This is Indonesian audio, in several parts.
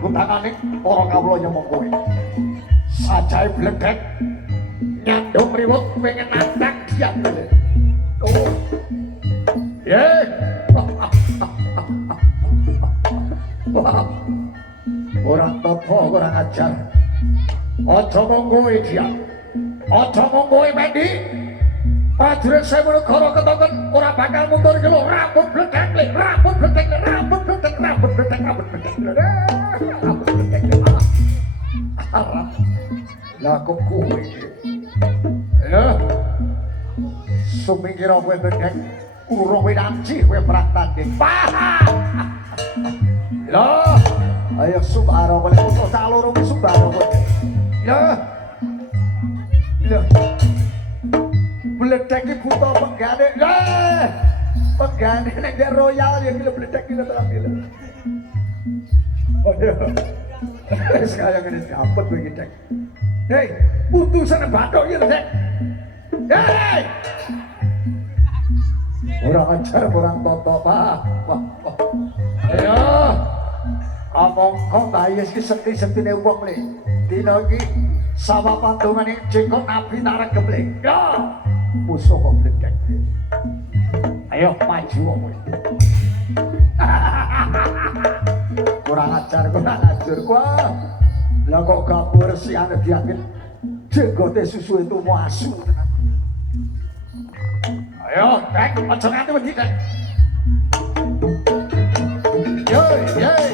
Kutangane para kawula nyemong kowe. Sajae bledek nyandung riwut pengen nantang dia. Oh. Ye. Orang topo orang ajar. Aja monggoe dia. Aja monggoe Mendi. Prajurit Sewara ketongen ora bakal mundur iki lho. Rambut bledek, rambut bledek, rambut bledek, rambut bledek, rambut bledek. Rambut bledek. Lah kok kowe iki. Ya. Sumingkir kowe bledek. Urung winanci kowe perang tanding. Paham. Lah, ayo Subaro boleh putus salurung Subaro kowe. Ya. Ya. Bledek iki buta penggane. Lah. Penggane nek gak royal ya iki bledek iki terang iki. Oh iya. Wis kaya ngene dapat kowe iki, Dek. Hei, utusan bathuk iki, Dek. Hei. Orang ajar, orang toto, Pak. Ayo. Omong bayes ki sekti-sektine wong le. Dina iki sawah pandungane jengkok nabi taregem le. Ya. Musuh kok bledek. Ayo maju kowe. Kurang ajar gua. Lah kok gapur si ane diangin jenggote susu itu mau asu. Ayo, Dek, aja nganti wedi, Dek. Yoi, yoi.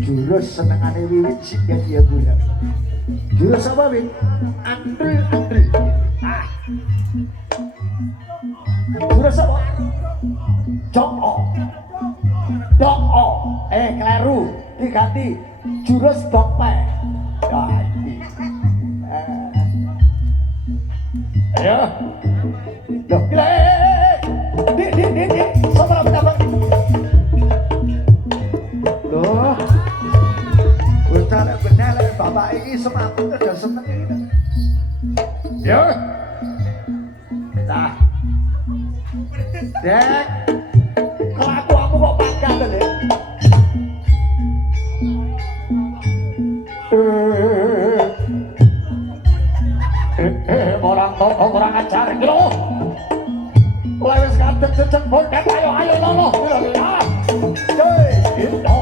Jurus senengane wiwit sing dia guna. Jurus apa Win? Andul. Ah. Jurus apa? Dong-o. Kleru diganti jurus dongpe. Nah, ini. Ayo. Loh, gila. Di. Sabar apa? Loh. Benar bapak ini semaput udah seneng ini. Ya. Nah. Dek. Kelakuanmu kok pangkat Dek. Orang toko kurang ajar lho. Lewis kadek jejembur ket ayo lolo. Ya. Cuy, gitu.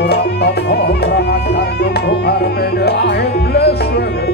Orang toko orang ajar nunggu arpede ahim bles wele.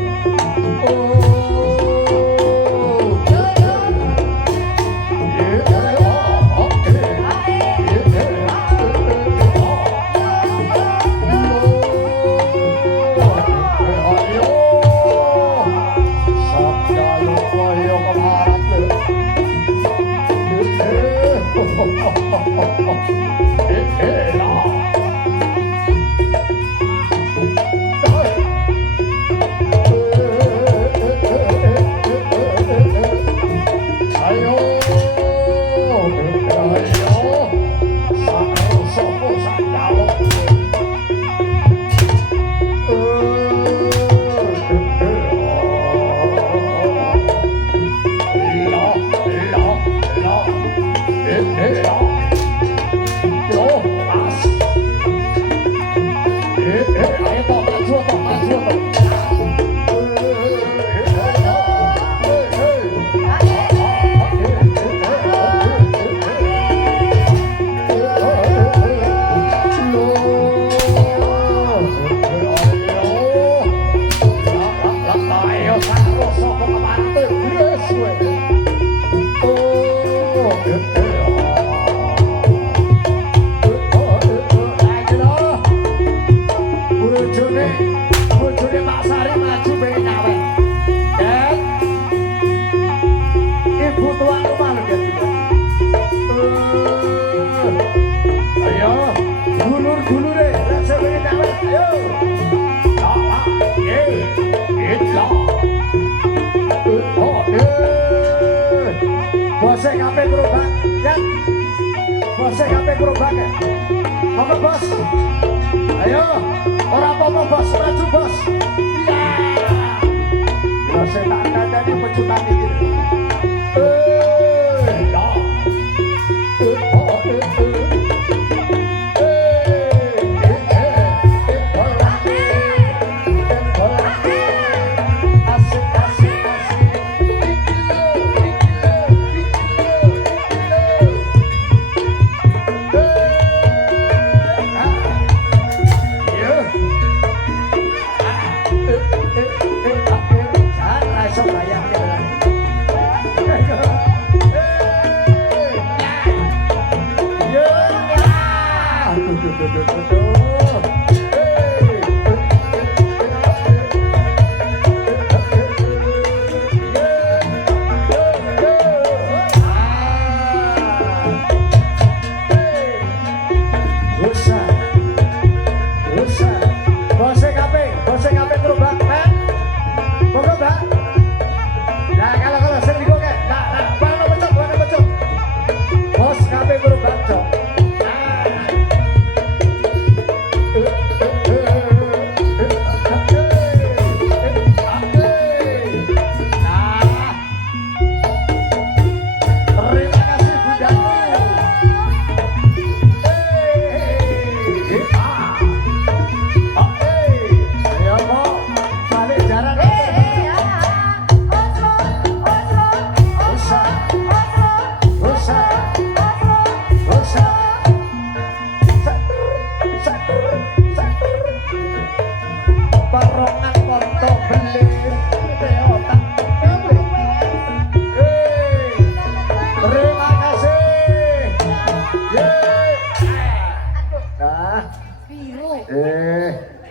Bosnya kabeh gerobak, kan? Bosnya kabeh gerobak ya? Monggo bos. Ayo, orang apa-apa bos, maju bos. Iya. Bosnya tak kandani pecutan ini.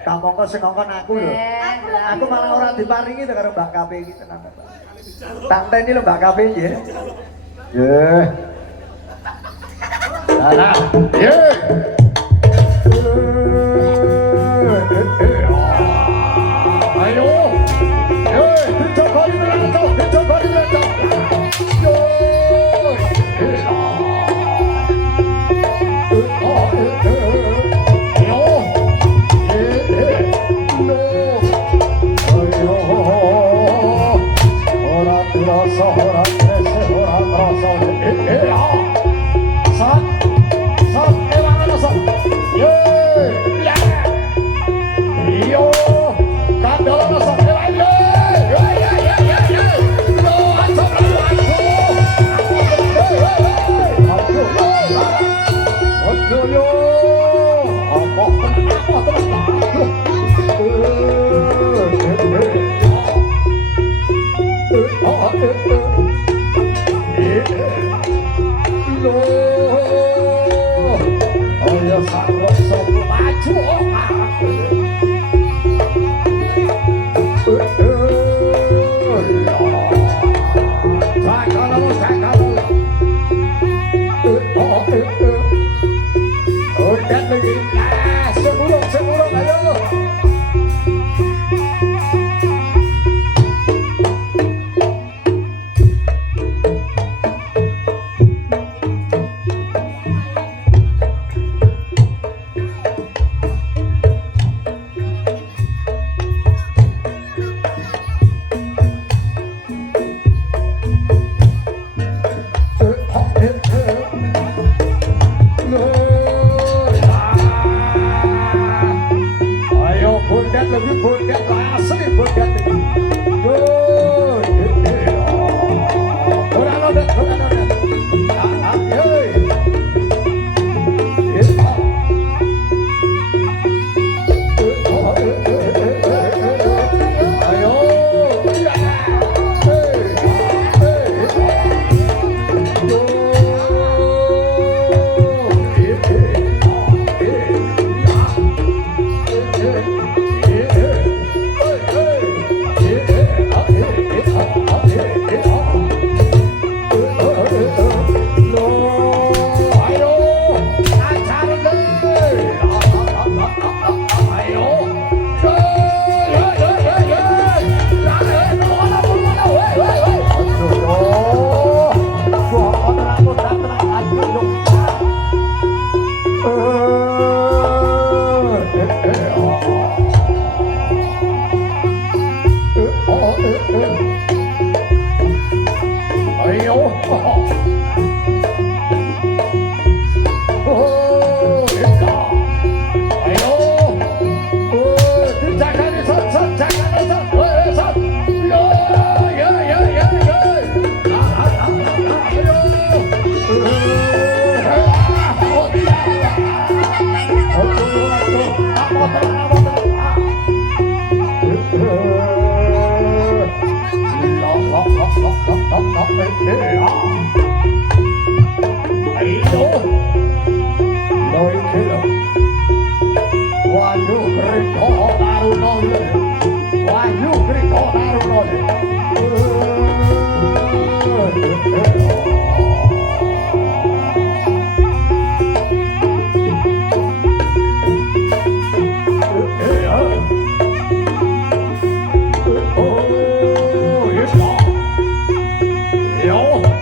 Kamongko sing ngongkon aku lho. Aku malah ora diparingi to karo Mbak KP iki tenan. Tanteni lho Mbak KP nggih. Nggih. Lah, nggih. Ayo. Dicokoli tenan to, dicokoli tenan to. Yo Oh,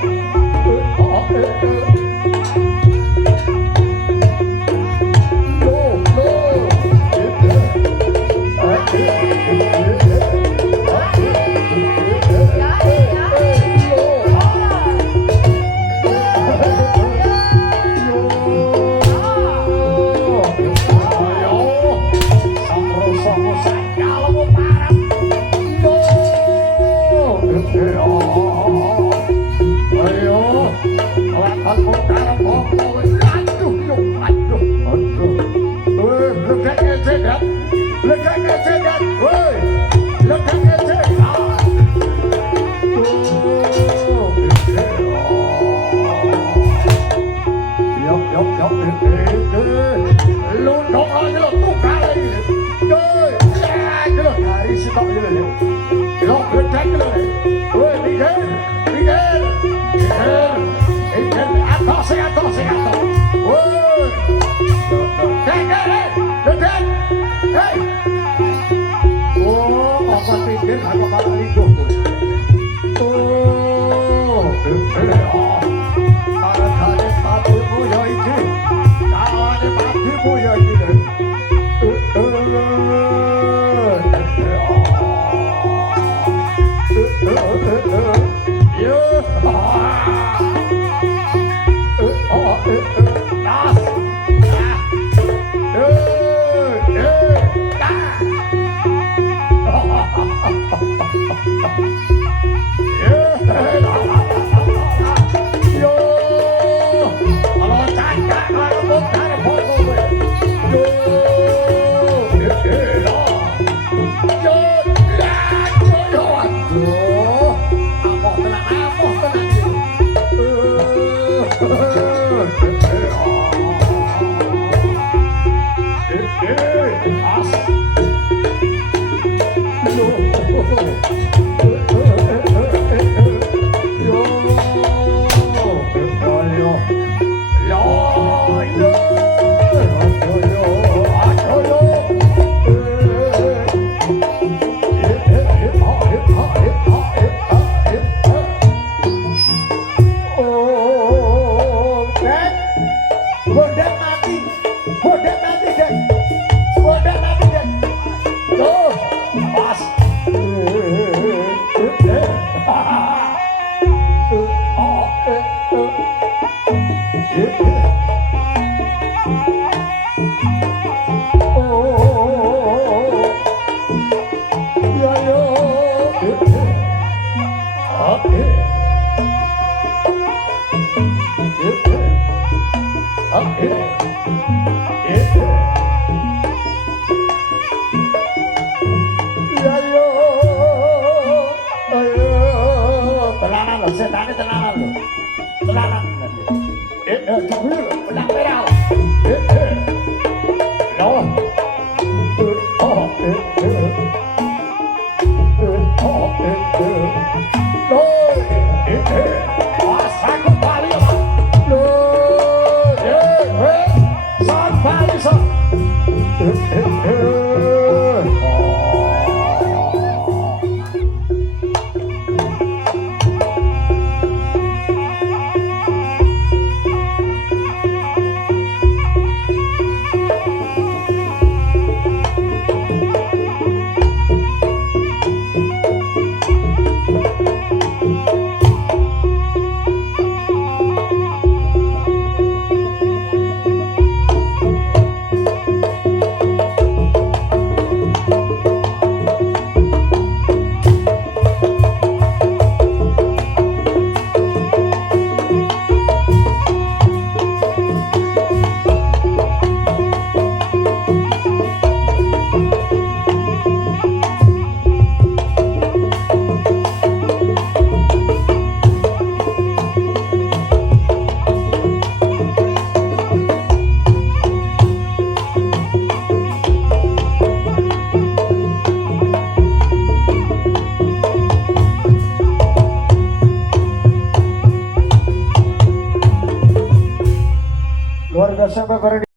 sudah sampai pada